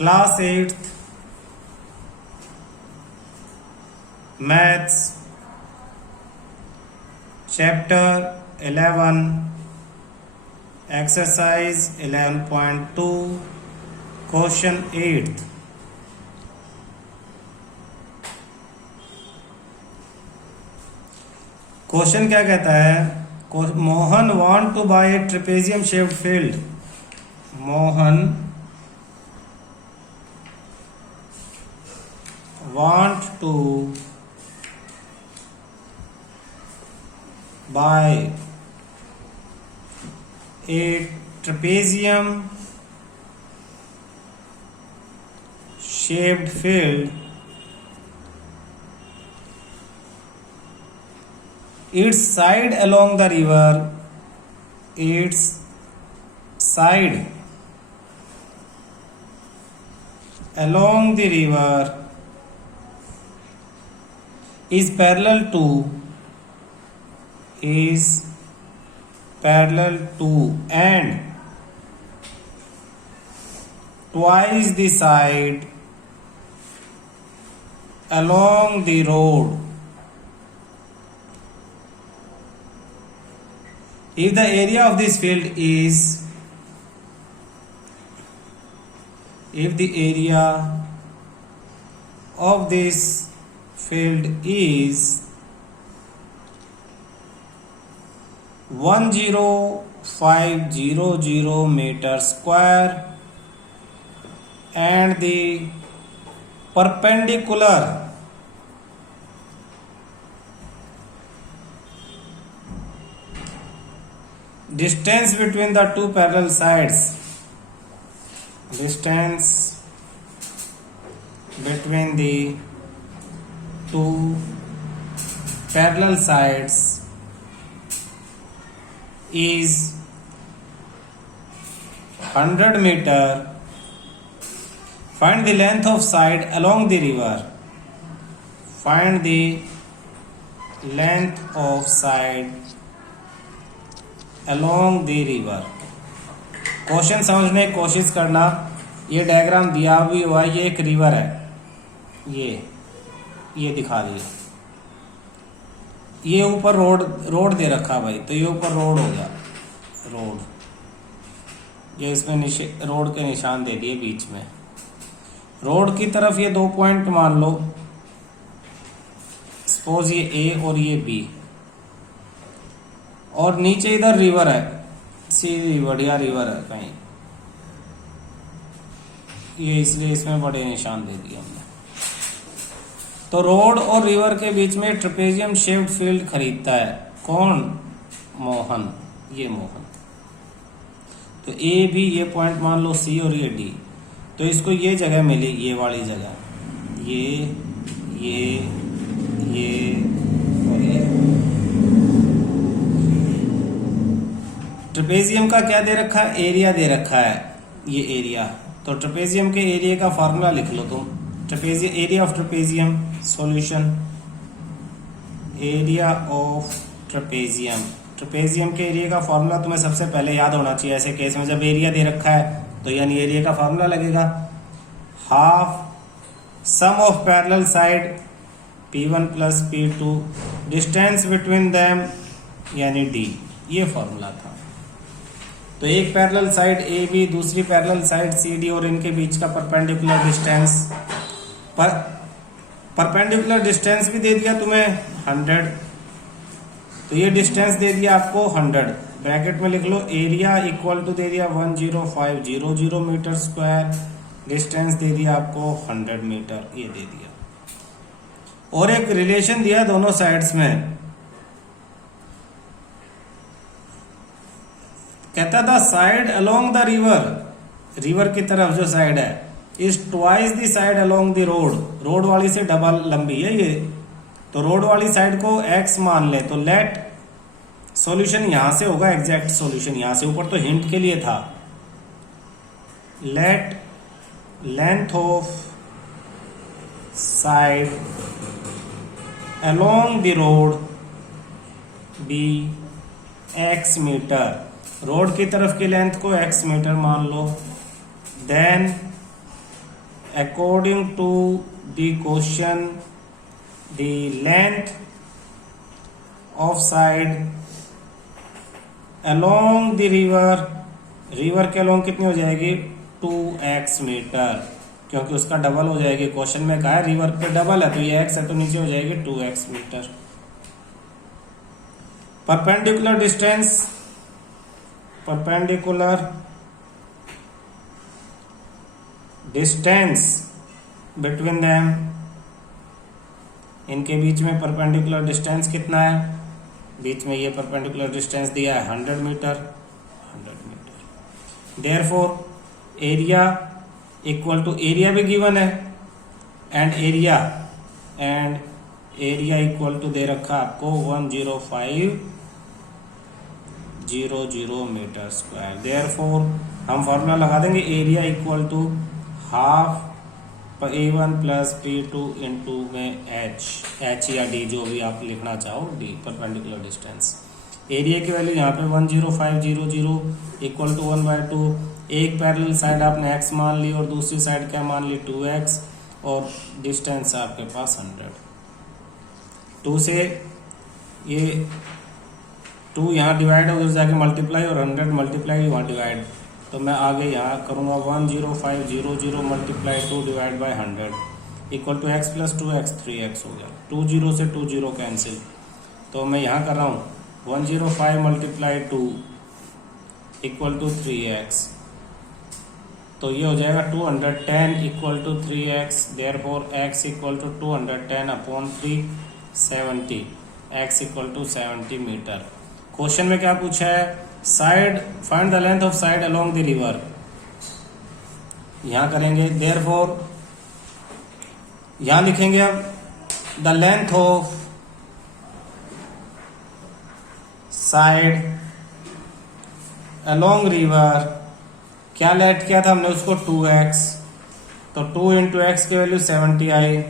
Class 8th maths chapter 11 exercise 11.2 question 8th। Question क्या कहता है? Mohan want to buy a trapezium shaped field. Mohan want to buy a trapezium shaped field. Its side along the river, its side along the river is parallel to and twice the side along the road. If the area of this field is if the area of this field is 10500 meter square and the perpendicular distance between the two parallel sides two parallel sides is 100 meter. Find the length of side along the river. Find the length of side along the river. Question समझने की कोशिश करना। ये diagram दिया भी हुआ है, ये एक रिवर है, ये दिखा दिया, ये ऊपर रोड दे रखा भाई, तो ये ऊपर रोड हो गया, रोड, ये इसमें रोड के निशान दे दिए बीच में। रोड की तरफ ये 2 पॉइंट मान लो, सपोज ये ए और ये बी, और नीचे इधर रिवर है, सीधी बढ़िया रिवर है कहीं, ये इसलिए इसमें बड़े निशान दे दिए हमने। तो रोड और रिवर के बीच में ट्रेपेजियम शेप्ड फील्ड खरीदता है कौन? मोहन, ये मोहन। तो ए भी ये पॉइंट मान लो, सी और ये डी, तो इसको ये जगह मिली, ये वाली जगह, ये और ये। ट्रेपेजियम का क्या दे रखा है? एरिया दे रखा है, ये एरिया। तो ट्रेपेजियम के एरिया का फॉर्मूला लिख लो तुम। Trapezium, area of trapezium, solution, area of trapezium. Trapezium के एरिया का फॉर्मूला तुम्हें सबसे पहले याद होना चाहिए। ऐसे केस में जब एरिया दे रखा है तो यानी एरिया का फॉर्मूला लगेगा half sum of parallel side P1 plus P2 distance between them यानी D, ये फॉर्मूला था। तो एक पैरेलल साइड ए बी, दूसरी पैरेलल साइड सी डी, और इनके बीच का परपेंडिकुलर डिस्टेंस, परपेंडिकुलर डिस्टेंस भी दे दिया तुम्हें 100, तो ये डिस्टेंस दे दिया आपको 100, ब्रैकेट में लिख लो एरिया इक्वल टू दे दिया 10500 मीटर स्क्वायर, डिस्टेंस दे दिया आपको 100 मीटर, ये दे दिया। और एक रिलेशन दिया दोनों साइड्स में, कहता था side along the river, river की तरफ जो साइड है, is twice the side along the road, road वाली से डबल लंबी है ये। तो रोड वाली साइड को x मान ले, तो लेट सॉल्यूशन यहां से होगा, एग्जैक्ट सॉल्यूशन यहां से, ऊपर तो हिंट के लिए था। Let length of side along the road be x metre, road की तरफ की लेंथ को x मीटर मान लो, then according to the question, the length of side along the river के along कितनी हो जाएगी 2x मीटर, क्योंकि उसका डबल हो जाएगी। क्वेश्चन में कहा है रिवर पे डबल है तो ये x है तो नीचे हो जाएगी 2x metre. Perpendicular distance between them, इनके बीच में परपेंडिकुलर डिस्टेंस कितना है, बीच में ये परपेंडिकुलर डिस्टेंस दिया है 100 metre. Therefore area equal to, area भी गिवन है एंड एरिया इक्वल टू दे रखा आपको 10500 मीटर स्क्वायर। देयरफॉर हम फॉर्मूला लगा देंगे area equal to half A1 plus P2 into में H या D, जो भी आप लिखना चाहो, D परपेंडिकुलर डिस्टेंस। एरिया की वैल्यू यहाँ पे 10500 इक्वल टू 1/2। एक पैरेलल साइड आपने x मान ली और दूसरी साइड क्या मान ली 2x, और डिस्टेंस है आपके पास 100। 2 से ये 2 यहाँ डिवाइड है, उधर जाके मल्टीप्लाई, और 100 मल्टीप्लाई वहाँ डिवाइड, तो मैं आगे यहाँ करूँगा 10500 multiply 2 divide by 100 equal to x plus 2x 3x हो गया। 2 0 से 2 0 कैंसिल, तो मैं यहाँ कर रहा हूँ 105 मल्टीप्लाई 2 इक्वल टू 3x, तो ये हो जाएगा 210 equal to 3x। Therefore x equal to 210 upon 3 70, x equal to 70 metre. Question में क्या पूछा है, side find the length of side along the river, यहां करेंगे। देयरफॉर यहां लिखेंगे अब the length of side along river, क्या लेट किया था हमने उसको 2x, तो 2 इंटू एक्स की वैल्यू 70 आई,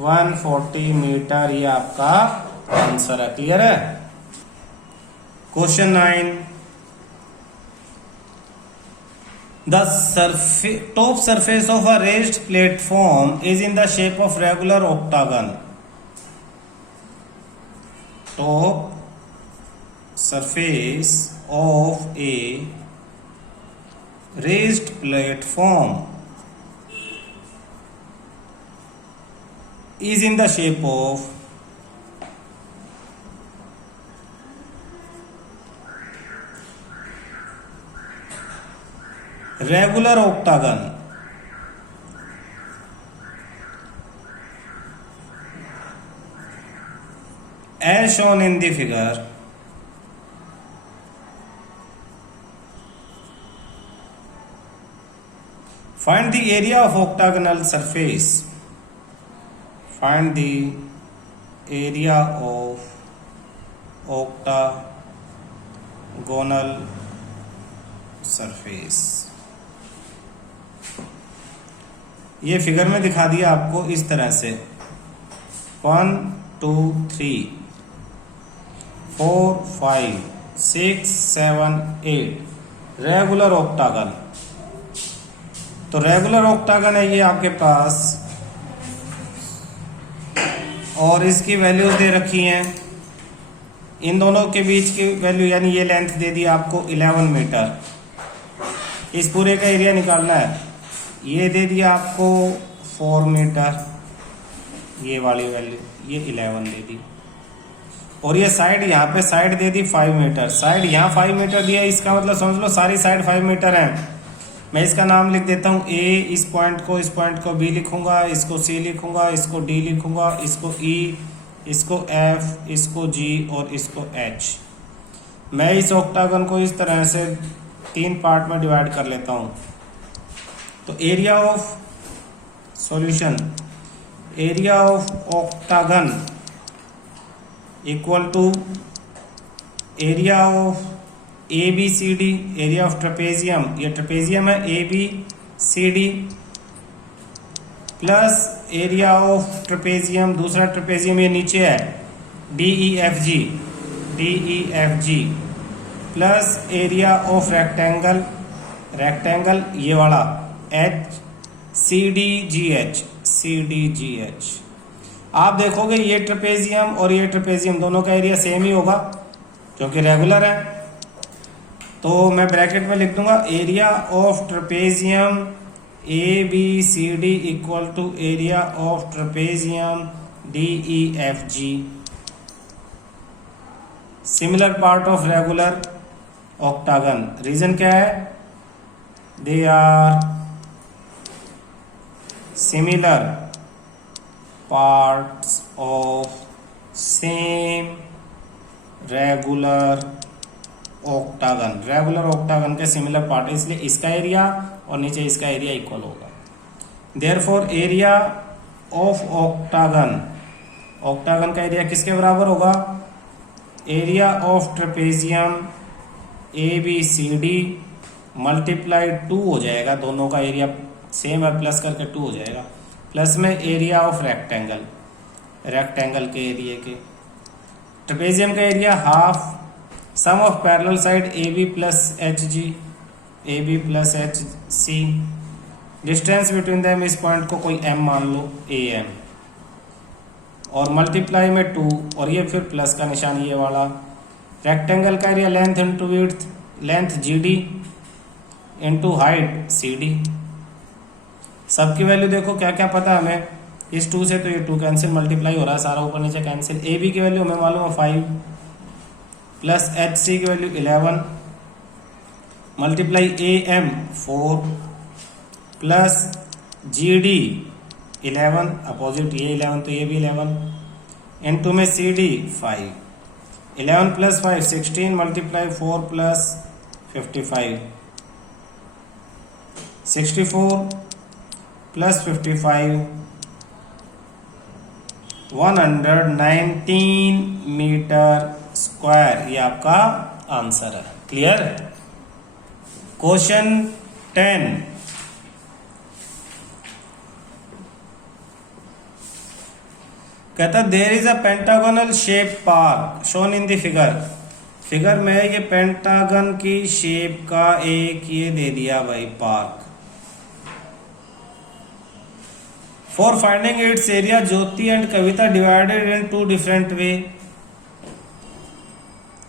140 मीटर, ये आपका आंसर है। क्लियर है। Question 9, the top surface of a raised platform is in the shape of regular octagon. Top surface of a raised platform is in the shape of regular octagon, as shown in the figure. Find the area of octagonal surface. Find the area of octagonal surface. ये figure में दिखा दिया आपको इस तरह से 1 2 3 4 5 6 7 8 regular octagon. तो regular octagon है ये आपके पास, और इसकी वैल्यूज दे रखी हैं, इन दोनों के बीच की वैल्यू यानी ये लेंथ दे दी आपको 11 मीटर। इस पूरे का एरिया निकालना है, ये दे दिया आपको 4 मीटर, ये वाली वैल्यू ये 11 दे दी, और ये साइड यहाँ पे साइड दे दी 5 मीटर। साइड यहाँ 5 मीटर दिया, इसका मतलब समझ लो सारी साइड 5 मीटर है। मैं इसका नाम लिख देता हूँ ए, इस पॉइंट को बी लिखूंगा, इसको सी लिखूंगा, इसको डी लिखूंगा, इसको ई, इसको एफ, इसको जी और इसको एच। मैं इस ऑक्टागन को इस तरह से 3 पार्ट में डिवाइड कर लेता हूँ। तो area of solution, area of octagon equal to area of A B C D, area of trapezium, ये ट्रेपेजियम है A B C D, plus area of trapezium, दूसरा ट्रेपेजियम ये नीचे है D E F G, plus area of rectangle, ये वाला H CDGH, CDGH। आप देखोगे ये ट्रेपेजियम और ये ट्रेपेजियम दोनों का एरिया सेम ही होगा क्योंकि रेगुलर है। तो मैं ब्रैकेट में लिख दूंगा area of trapezium ABCD equal to area of trapezium DEFG। Similar part of regular octagon. Reason क्या है? They are similar parts of same regular octagon. Regular octagon के सिमिलर पार्ट, इसलिए इसका एरिया और नीचे इसका एरिया इक्वल होगा। Therefore area of octagon, octagon का एरिया किसके बराबर होगा? Area of trapezium ABCD multiplied 2 हो जाएगा, दोनों का एरिया सेम है, प्लस करके 2 हो जाएगा, प्लस में एरिया ऑफ रेक्टेंगल, रेक्टेंगल के एरिया के। ट्रेपेजियम का area half sum of parallel side AB plus HG, AB plus HC। Distance between them, इस पॉइंट को कोई M मान लो, AM, और मल्टीप्लाई में 2, और ये फिर प्लस का निशान ये वाला। रेक्टेंगल का area length into width, length GD into height CD। सबकी वैल्यू देखो क्या क्या पता है हमें, इस 2 से तो ये 2 कैंसिल, मल्टीप्लाई हो रहा है सारा ऊपर नीचे कैंसिल। AB की वैल्यू हमें मालूम है 5 प्लस HC की value 11 multiply AM 4 plus GD 11, opposite ये 11 तो ये भी 11, इनटू में CD 5, 11 plus 5 16 multiply 4 plus 55, 64 plus 55 119 metre square. ये आपका आंसर है। क्लियर? क्वेश्चन 10, कहता there is a pentagonal shape park shown in the figure. Figure में ये पेंटागन की शेप का एक ये दे दिया भाई park. For finding it's area Jyoti and Kavita divided in 2 different way.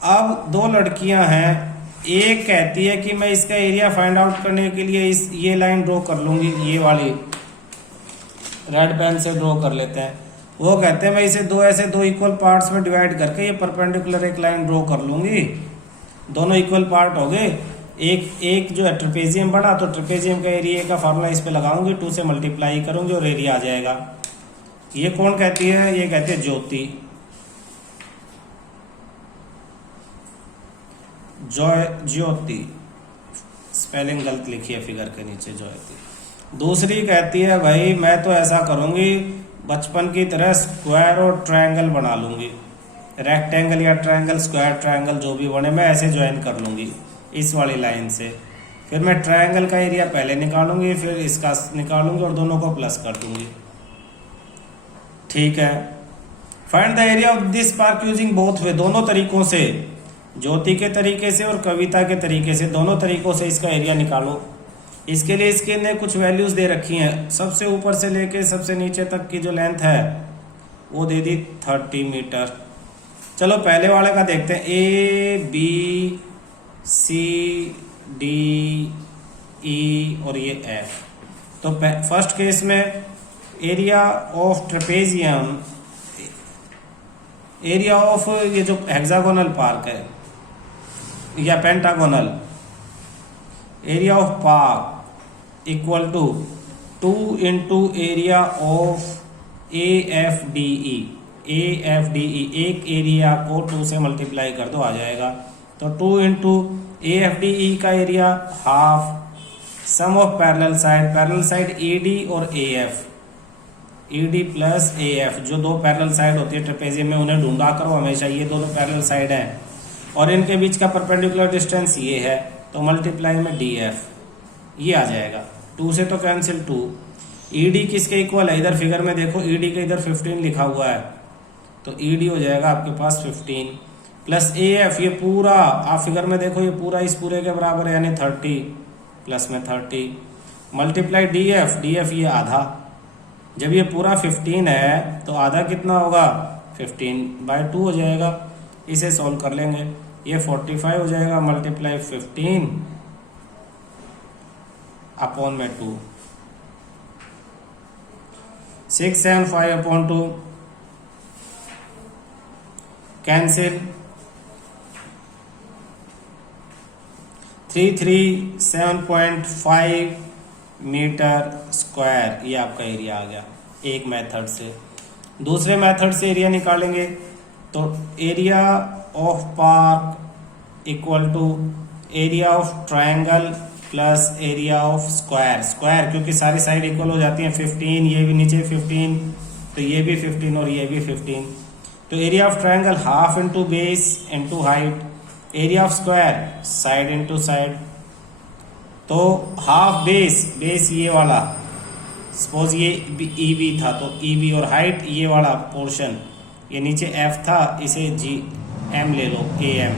अब 2 लड़कियां हैं, एक कहती है कि मैं इसका एरिया फाइंड आउट करने के लिए ये लाइन ड्रॉ कर लूंगी, ये वाली रेड पेन से ड्रॉ कर लेते हैं। वो कहते हैं मैं इसे ऐसे 2 इक्वल पार्ट्स में डिवाइड करके ये परपेंडिकुलर एक लाइन ड्रॉ कर लूंगी। दोनों इक्वल पार्ट हो गए, एक जो है ट्रेपेजियम बना, तो ट्रेपेजियम का एरिया का फार्मूला इस पे लगाऊंगी, 2 से मल्टीप्लाई करूंगी और एरिया आ जाएगा। ये कौन कहती है? ये कहती है ज्योति। ज्योति स्पेलिंग गलत लिखी है फिगर के नीचे, ज्योति। दूसरी कहती है भाई मैं तो ऐसा करूंगी बचपन की तरह स्क्वायर और ट्रायंगल बना लूंगी, रेक्टेंगल या ट्रायंगल, स्क्वायर ट्रायंगल जो भी बने मैं ऐसे ज्वाइन कर लूंगी इस वाली लाइन से। फिर मैं ट्रायंगल का एरिया पहले निकालूंगी, फिर इसका निकालूंगी और दोनों को प्लस कर दूंगी। ठीक है। Find the area of this park using both way, दोनों तरीकों से, ज्योति के तरीके से और कविता के तरीके से, दोनों तरीकों से इसका एरिया निकालो। इसके लिए इसके ने कुछ वैल्यूज दे रखी हैं। सबसे ऊपर से लेके सबसे नीचे तक की जो लेंथ है वो दे दी 30 मीटर। चलो पहले वाले का देखते हैं, ABCD E और ये F। तो फर्स्ट केस में area of trapezium, area of ये जो हेक्सागोनल पार्क है या pentagonal, area of park equal to 2 into area of AFDE। AFDE एक एरिया को 2 से मल्टीप्लाई कर दो, आ जाएगा। तो 2 इंटू AFDE का area half sum of parallel side ED और AF, ED प्लस AF, जो 2 पैरेलल साइड होती है ट्रेपेजियम में उन्हें ढूंढा करो हमेशा, ये दोनों पैरेलल साइड हैं और इनके बीच का परपेंडिकुलर डिस्टेंस ये है, तो मल्टीप्लाई में DF, ये आ जाएगा। 2 से तो कैंसिल 2। ED किसके इक्वल है? इधर फिगर में देखो ED के इधर 15 लिखा हुआ है, तो ED हो जाएगा आपके पास 15 प्लस AF, ये पूरा आप फिगर में देखो ये पूरा इस पूरे के बराबर है, यानी 30 प्लस में 30 मल्टीप्लाई डी एफ ये आधा, जब ये पूरा 15 है तो आधा कितना होगा 15/2 हो जाएगा। इसे सॉल्व कर लेंगे, ये 45 हो जाएगा मल्टीप्लाई 15 अपॉन में 2, 675/2 कैंसिल, 337.5 मीटर स्क्वायर, ये आपका एरिया आ गया एक मेथड से। दूसरे मेथड से एरिया निकालेंगे तो area of park equal to area of triangle plus area of square, क्योंकि सारी साइड इक्वल हो जाती हैं। 15, ये भी नीचे 15, तो ये भी 15 और ये भी 15। तो area of triangle half into base into height, area of square side into side. तो हाफ बेस ये वाला, सपोज ये ई बी था तो ई बी, और हाइट ये वाला पोर्शन, ये नीचे एफ था, इसे जी एम ले लो, ए एम।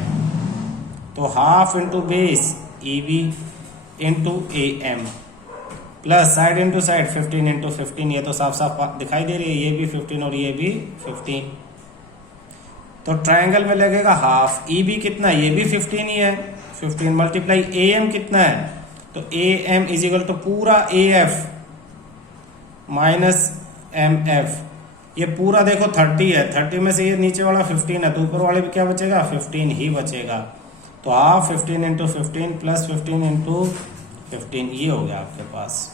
तो half into base E B into A M plus side into side 15 into 15, ये तो साफ साफ दिखाई दे रही है, ये भी 15 और ये भी 15। तो ट्रायंगल में लगेगा हाफ, ई बी कितना है, ये भी 15 ही है, 15 मल्टीप्लाई ए एम कितना है, तो A M is equal to पूरा A F minus M F. ये पूरा देखो 30 है, 30 में से ये नीचे वाला 15 है, तो ऊपर वाले भी क्या बचेगा 15 ही बचेगा। तो हाफ 15 इंटू 15 प्लस 15 इंटू 15, ये हो गया आपके पास।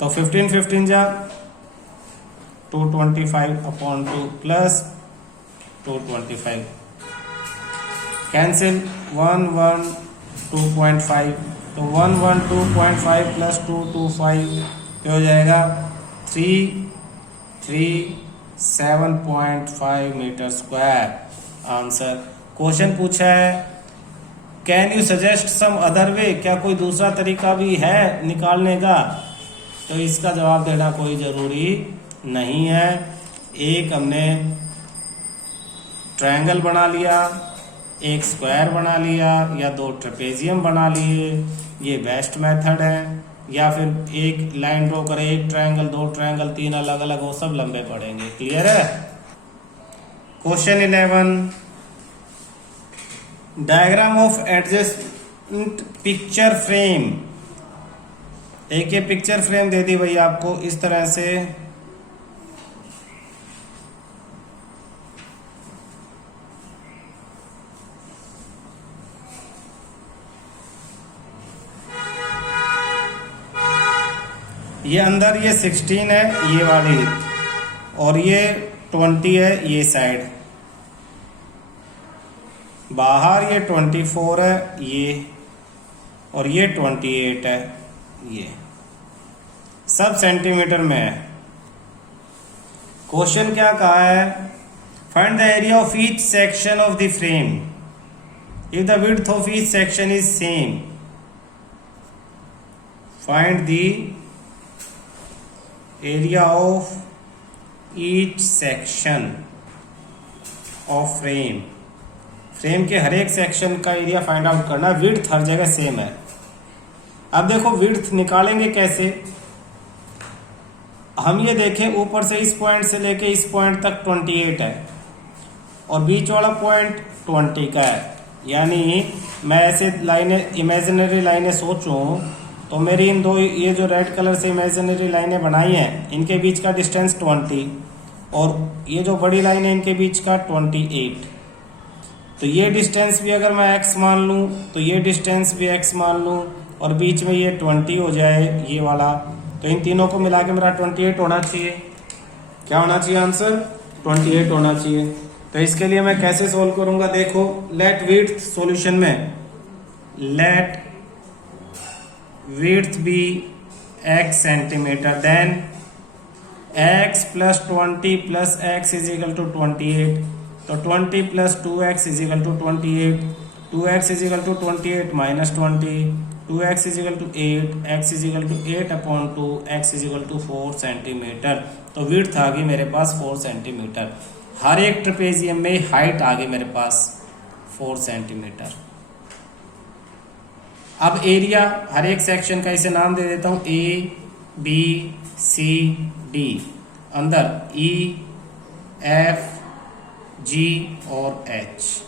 तो 15 जा 225/2 प्लस 225 कैंसिल, 112.5, तो 112.5 प्लस 225 तो हो जाएगा 337.5 मीटर स्क्वायर आंसर। क्वेश्चन पूछा है can you suggest some other way, क्या कोई दूसरा तरीका भी है निकालने का, तो इसका जवाब देना कोई ज़रूरी नहीं है। एक हमने ट्रायंगल बना लिया, एक स्क्वायर बना लिया, या दो ट्रेपेजियम बना लिए, ये बेस्ट मेथड है। या फिर एक लाइन ड्रॉ करें, एक ट्रायंगल, दो ट्रायंगल, तीन अलग अलग, वो सब लंबे पड़ेंगे। क्लियर है। Question 11, diagram of adjustment picture frame. एक ये पिक्चर फ्रेम दे दी भैया आपको इस तरह से, ये अंदर ये 16 है ये वाली, और ये 20 है ये साइड, बाहर ये 24 है ये, और ये 28 है ये, सब सेंटीमीटर में है। क्वेश्चन क्या कहा है, find the area of each section of the frame if the width of each section is same, find the area of each section of frame. Frame के हर एक सेक्शन का एरिया फाइंड आउट करना, width हर जगह same है। अब देखो width निकालेंगे कैसे, हम ये देखें ऊपर से इस पॉइंट से लेके इस पॉइंट तक 28 है और बीच वाला पॉइंट 20 का है, यानी मैं ऐसे लाइनें इमेजिनरी लाइनें सोचूं तो मेरी इन दो, ये जो रेड कलर से इमेजिनरी लाइनें बनाई हैं इनके बीच का डिस्टेंस 20 और ये जो बड़ी लाइन है इनके बीच का 28। तो ये डिस्टेंस भी अगर मैं x मान लूँ तो ये डिस्टेंस भी x मान लूँ और बीच में ये 20 हो जाए ये वाला, तो इन तीनों को मिला के मेरा 28 होना चाहिए। क्या होना चाहिए आंसर, 28 होना चाहिए। तो इसके लिए मैं कैसे सोल्व करूंगा, देखो लेट विड्थ सॉल्यूशन में late width be x centimeter, then x plus 20 plus x is equal to 28, तो 20 plus 2x is equal to 28, 2x is equal to 28 minus 20, 2x is equal to 8, x is equal to 8/2, x is equal to 4 centimetre. तो width आ गई मेरे पास 4 centimetre, हर एक trapezium में height आ गई मेरे पास 4 centimetre. अब area हर एक सेक्शन का इसे नाम दे देता हूं, ए बी सी डी, अंदर ई एफ जी और एच।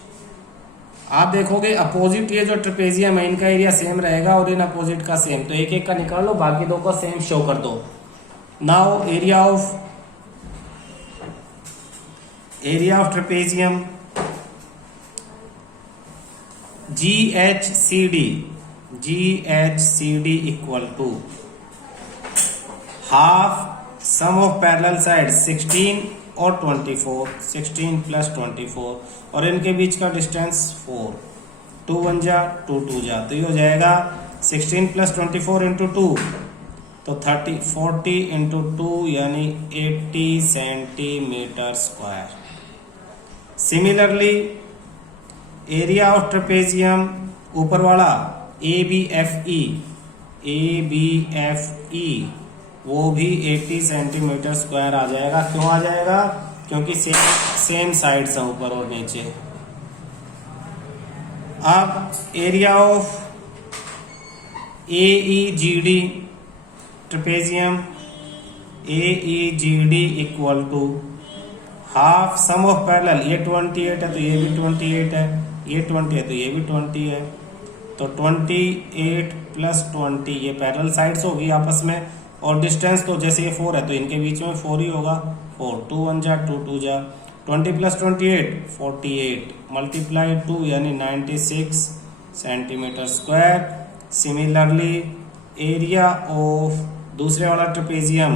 आप देखोगे अपोजिट ये जो ट्रेपेजियम है इनका एरिया सेम रहेगा और इन अपोजिट का सेम, तो एक एक का निकाल लो, बाकी दो का सेम शो कर दो। Now area of trapezium GHCD equal to half sum of parallel side 16 और 24, 16 प्लस 24 और इनके बीच का डिस्टेंस 4, 2 1 जा 2 2 जा, तो ये हो जाएगा 16 प्लस 24 इंटू 2 तो 40 इंटू 2 यानी 80 centimetre square. Similarly area of trapezium ऊपर वाला ABFE वो भी 80 सेंटीमीटर स्क्वायर आ जाएगा। क्यों आ जाएगा? क्योंकि सेम साइड्स हैं ऊपर और नीचे। अब area of AEGD trapezium AEGD equal to half sum of parallel, ये 28 है तो ये भी 28 है, ये 20 है तो ये भी 20 है, तो 28 प्लस 20 ये पैरेलल साइड्स होगी आपस में, और डिस्टेंस तो जैसे ये 4 है तो इनके बीच में 4 ही होगा, 4 2 1 जा 2 2 जा, 20 प्लस 28 48 मल्टीप्लाई 2 यानी 96 centimetre square. Similarly area of दूसरे वाला ट्रेपेजियम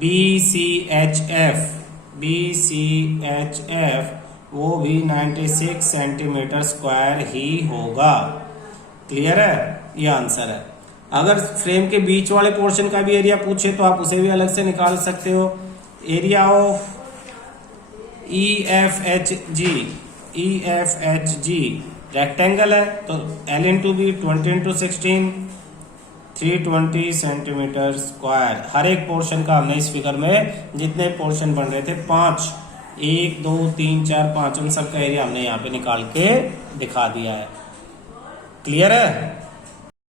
BCHF वो भी 96 सेंटीमीटर स्क्वायर ही होगा। क्लियर है? ये आंसर है। अगर फ्रेम के बीच वाले पोर्शन का भी एरिया पूछे तो आप उसे भी अलग से निकाल सकते हो। एरिया ऑफ EFHG रेक्टेंगल है तो L into B 20 into 16 320 centimetre square. हर एक पोर्शन का हमने इस फिगर में जितने पोर्शन बन रहे थे 5 1 2 3 4 5 उन सब का एरिया हमने यहाँ पे निकाल के दिखा दिया है। क्लियर है?